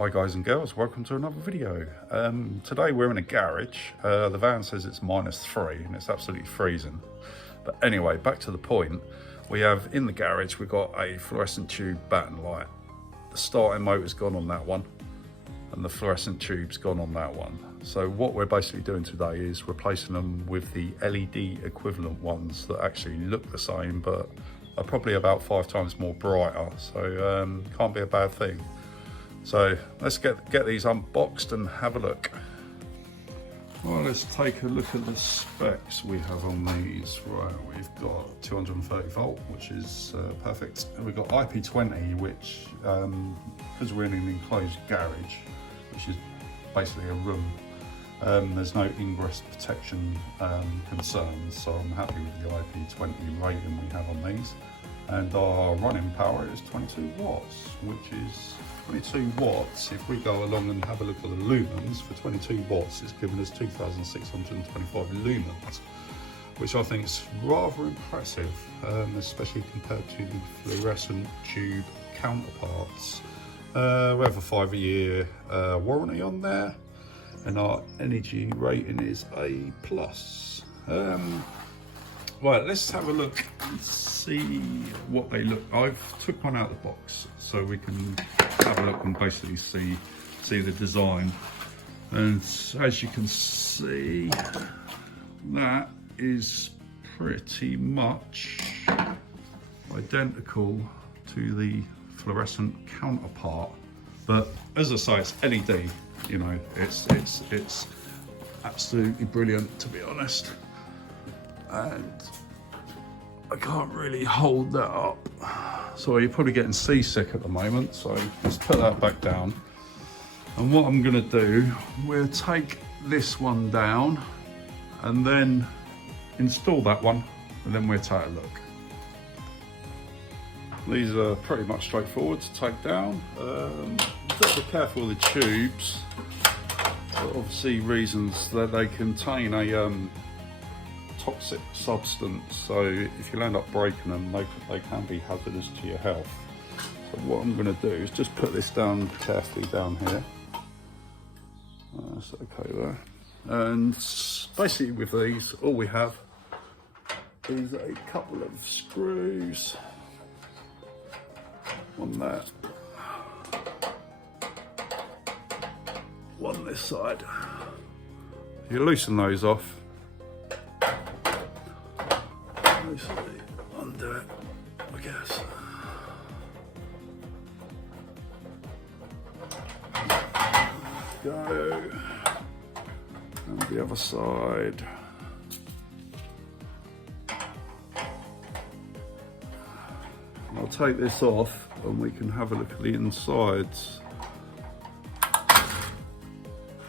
Hi guys and girls, welcome to another video. Today we're in a garage. The van says it's -3 and it's absolutely freezing. But anyway, back to the point. We have in the garage, we've got a fluorescent tube batten light. The starting motor's gone on that one and the fluorescent tube's gone on that one. So what we're basically doing today is replacing them with the LED equivalent ones that actually look the same but are probably about 5 times more brighter. So can't be a bad thing. So let's get these unboxed and have a look. Well, let's take a look at the specs we have on these. Right, we've got 230 volt, which is perfect. And we've got IP20, which, because we're in an enclosed garage, which is basically a room, there's no ingress protection concerns. So I'm happy with the IP20 rating we have on these. And our running power is 22 watts, which is 22 watts. If we go along and have a look at the lumens, for 22 watts, it's given us 2,625 lumens, which I think is rather impressive, especially compared to the fluorescent tube counterparts. We have a 5-year warranty on there, and our energy rating is A+. Right, let's have a look and see what they look. I've took one out of the box so we can have a look and basically see the design. And as you can see, that is pretty much identical to the fluorescent counterpart. But as I say, it's LED. You know, it's absolutely brilliant, to be honest. And I can't really hold that up. So you're probably getting seasick at the moment. So let's put that back down. And what I'm gonna do, we'll take this one down and then install that one, and then we'll take a look. These are pretty much straightforward to take down. You've got to be careful with the tubes. For obviously reasons that they contain a toxic substance, so if you end up breaking them, they can be hazardous to your health. So what I'm going to do is just put this down carefully down here. That's okay there. And basically with these, all we have is a couple of screws on that, one this side. You loosen those off. Undo it, I guess. Go. And the other side. I'll take this off and we can have a look at the insides.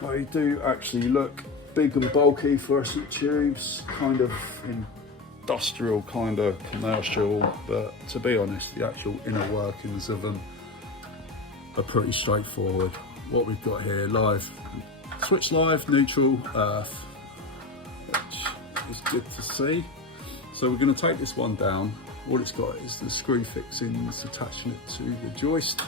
They do actually look big and bulky fluorescent tubes, kind of industrial, kind of commercial, but to be honest, the actual inner workings of them are pretty straightforward. What we've got here, live, switch live, neutral, earth, which is good to see. So we're going to take this one down. All it's got is the screw fixings attaching it to the joist,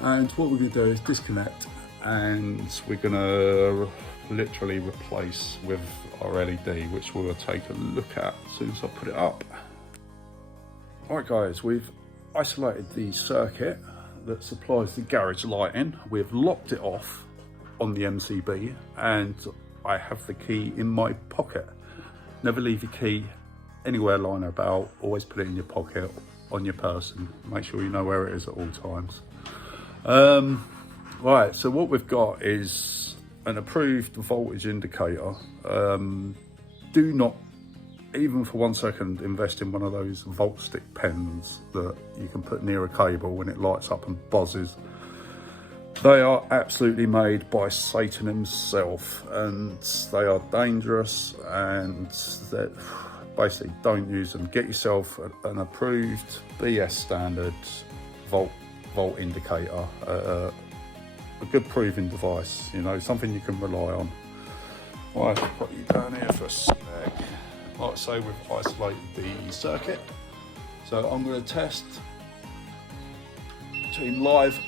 and what we're going to do is disconnect, and we're going to literally replace with our LED, which we'll take a look at as soon as I put it up. Alright guys, we've isolated the circuit that supplies the garage lighting. We've locked it off on the MCB, and I have the key in my pocket. Never leave your key anywhere lying about, always put it in your pocket, on your person. Make sure you know where it is at all times. Right, so what we've got is an approved voltage indicator. Do not, even for 1 second, invest in one of those volt stick pens that you can put near a cable when it lights up and buzzes. They are absolutely made by Satan himself, and they are dangerous, and basically don't use them. Get yourself an approved BS standard volt indicator. A good proving device, you know, something you can rely on. Right, I'll put you down here for a sec. Like I say, we've isolated the circuit. So I'm going to test between live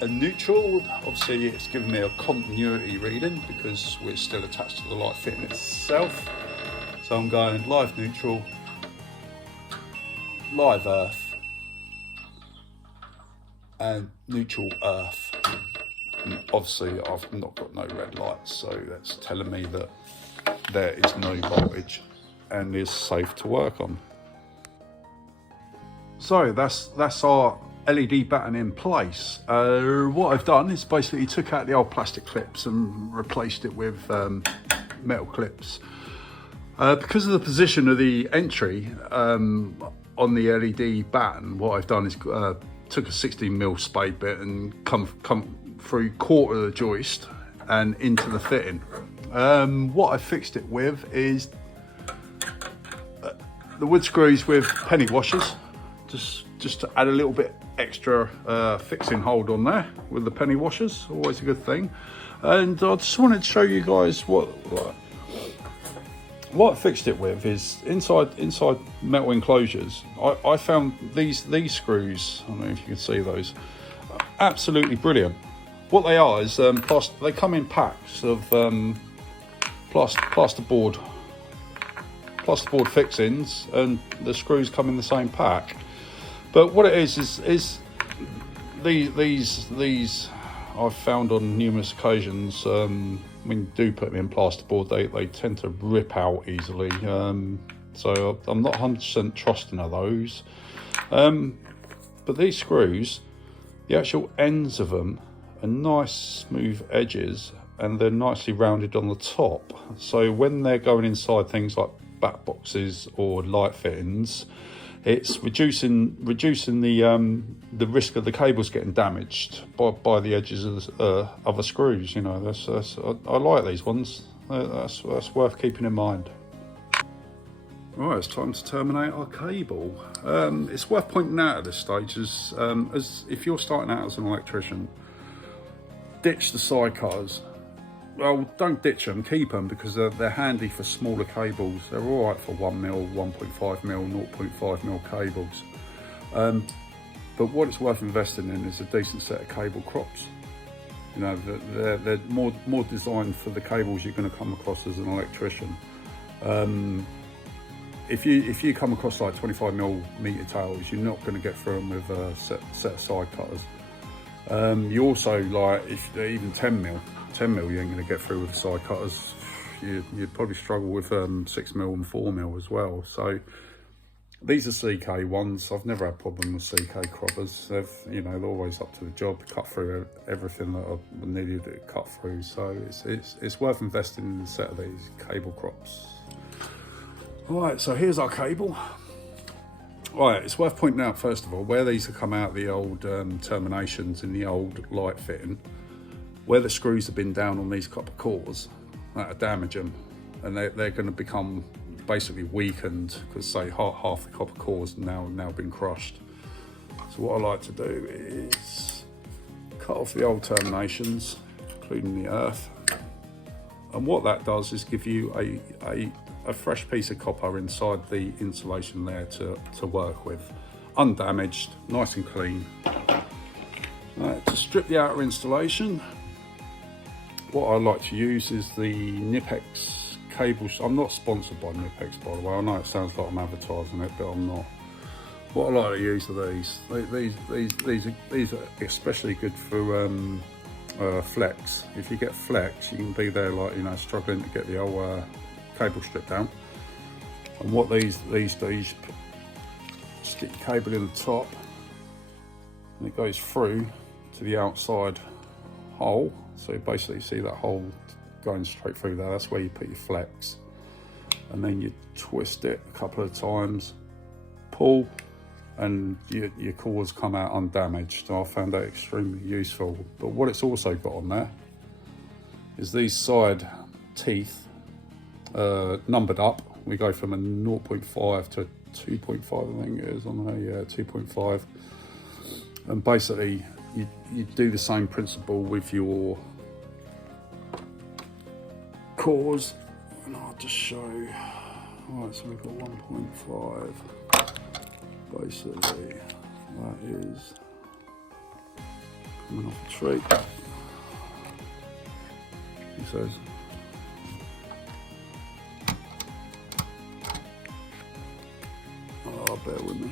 a neutral. Obviously it's giving me a continuity reading because we're still attached to the light fitting itself. So I'm going live neutral, live earth, and neutral earth. And obviously I've not got no red lights, so that's telling me that there is no voltage and is safe to work on. So that's our LED batten in place. What I've done is basically took out the old plastic clips and replaced it with metal clips. Because of the position of the entry on the LED batten, what I've done is took a 16mm spade bit and come through quarter of the joist and into the fitting. What I fixed it with is the wood screws with penny washers, just to add a little bit extra fixing hold on there with the penny washers, always a good thing. And I just wanted to show you guys what I fixed it with is inside metal enclosures. I found these screws, I don't know if you can see those, absolutely brilliant. What they are is they come in packs of plasterboard fixings, and the screws come in the same pack. But what it is these I've found on numerous occasions, when you do put them in plasterboard, they tend to rip out easily. So I'm not 100% trusting of those. But these screws, the actual ends of them are nice smooth edges, and they're nicely rounded on the top. So when they're going inside things like back boxes or light fittings, it's reducing the risk of the cables getting damaged by the edges of the other screws. You know, I like these ones. That's worth keeping in mind. Right, it's time to terminate our cable. It's worth pointing out at this stage as if you're starting out as an electrician, ditch the side cutters. Well, don't ditch them, keep them, because they're handy for smaller cables. They're all right for 1mm, 1.5mm, 0.5mm cables. But what it's worth investing in is a decent set of cable crops. You know, they're more designed for the cables you're going to come across as an electrician. If you come across like 25mm tails, you're not going to get through them with a set of side cutters. You also, like, if even 10mm you ain't going to get through with side cutters. You'd probably struggle with 6mm and 4mm as well. So these are CK ones. I've never had a problem with CK croppers. They're always up to the job, cut through everything that I needed to cut through. So it's worth investing in a set of these cable crops. Right, so here's our cable. Right, it's worth pointing out first of all where these have come out, the old terminations in the old light fitting. Where the screws have been down on these copper cores, that'll damage them, and they're going to become basically weakened because, say, half the copper cores now been crushed. So what I like to do is cut off the old terminations, including the earth, and what that does is give you a fresh piece of copper inside the insulation there to work with, undamaged, nice and clean. To strip the outer insulation, what I like to use is the Nipex cables. I'm not sponsored by Nipex, by the way. I know it sounds like I'm advertising it, but I'm not. What I like to use are these are especially good for flex. If you get flex, you can be there like, struggling to get the old cable strip down. And what these do, you stick your cable in the top, and it goes through to the outside hole. So basically you see that hole going straight through there. That's where you put your flex, and then you twist it a couple of times, pull, and your cores come out undamaged. So I found that extremely useful. But what it's also got on there is these side teeth numbered up. We go from a 0.5 to 2.5, I think it is on there, yeah, 2.5. And basically you do the same principle with your cores, and I'll just show. Right, so we've got 1.5. Basically that is coming off a tree. He says. Oh, bear with me.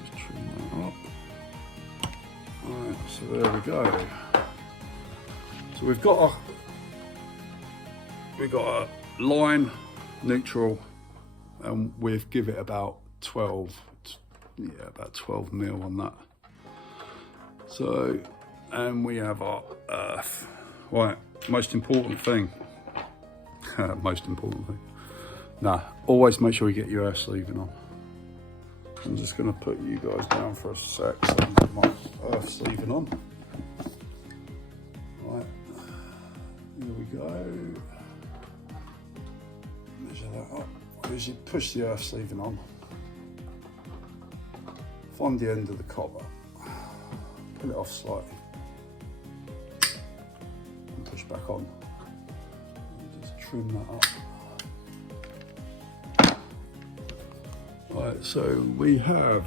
Just trim that up. Alright, so there we go. So we've got a line, neutral, and we've give it about 12 mil on that. So, and we have our earth. Right, most important thing. Nah, always make sure you get your earth sleeving on. I'm just going to put you guys down for a sec so I can get my earth sleeving on. Right, here we go. Measure that up. As you push the earth sleeving on, find the end of the copper, pull it off slightly, and push back on. And just trim that up. Right, so we have,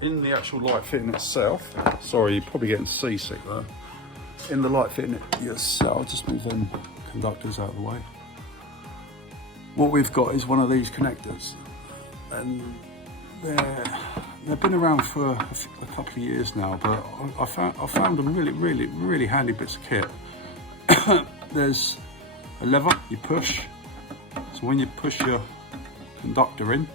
in the actual light fitting itself, sorry, you're probably getting seasick there. In the light fitting itself, just move them conductors out of the way. What we've got is one of these connectors, and they've been around for a couple of years now, but I found them really handy bits of kit. There's a lever you push, so when you push your conductor in,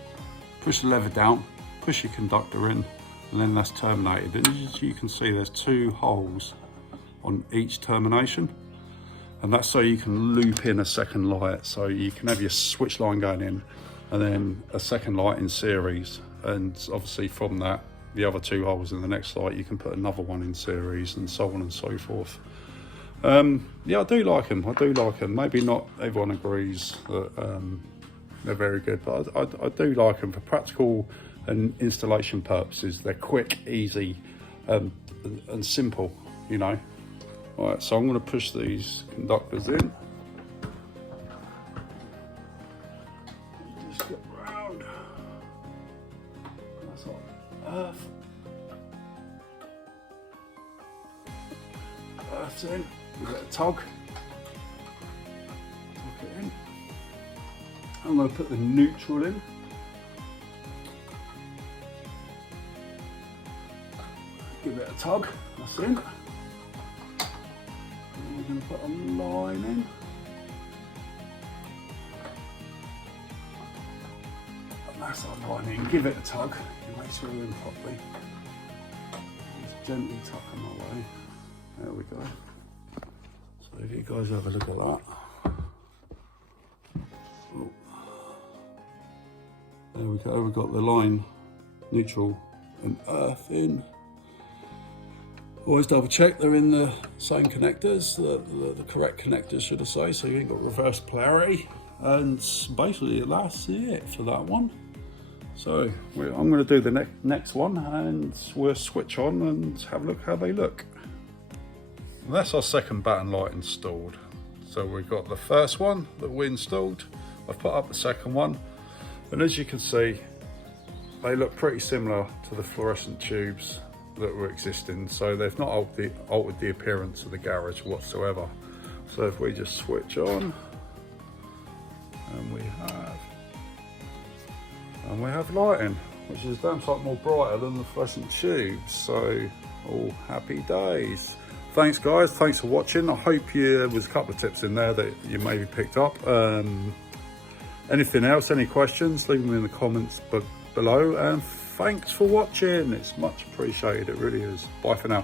push the lever down, push your conductor in, and then that's terminated. And as you can see, there's 2 holes on each termination. And that's so you can loop in a second light, so you can have your switch line going in and then a second light in series, and obviously from that the other 2 holes in the next light you can put another one in series, and so on and so forth. Yeah, I do like them. Maybe not everyone agrees that they're very good, but I do like them for practical and installation purposes. They're quick, easy, and simple, you know. Alright, so I'm going to push these conductors in. Just get round. That's our earth. Earth's in. Give it a tug. Tuck it in. I'm going to put the neutral in. Give it a tug. That's in. We're going to put a line in. And that's our line in. Give it a tug. You make sure we're in properly. Just gently tuck them away. There we go. So if you guys have a look at that. Oh. There we go. We've got the line, neutral and earth in. Always double check they're in the same connectors, the correct connectors should I say, so you ain't got reverse polarity. And basically that's it for that one. So I'm going to do the next one, and we'll switch on and have a look how they look. And that's our second batten light installed. So we've got the first one that we installed. I've put up the second one, and as you can see, they look pretty similar to the fluorescent tubes that were existing, so they've not altered the appearance of the garage whatsoever. So if we just switch on, and we have lighting, which is damn sight more brighter than the fluorescent tubes. So all happy days. Thanks guys, thanks for watching. I hope there was a couple of tips in there that you maybe picked up. Anything else, any questions, leave them in the comments below, and thanks for watching. It's much appreciated, it really is. Bye for now.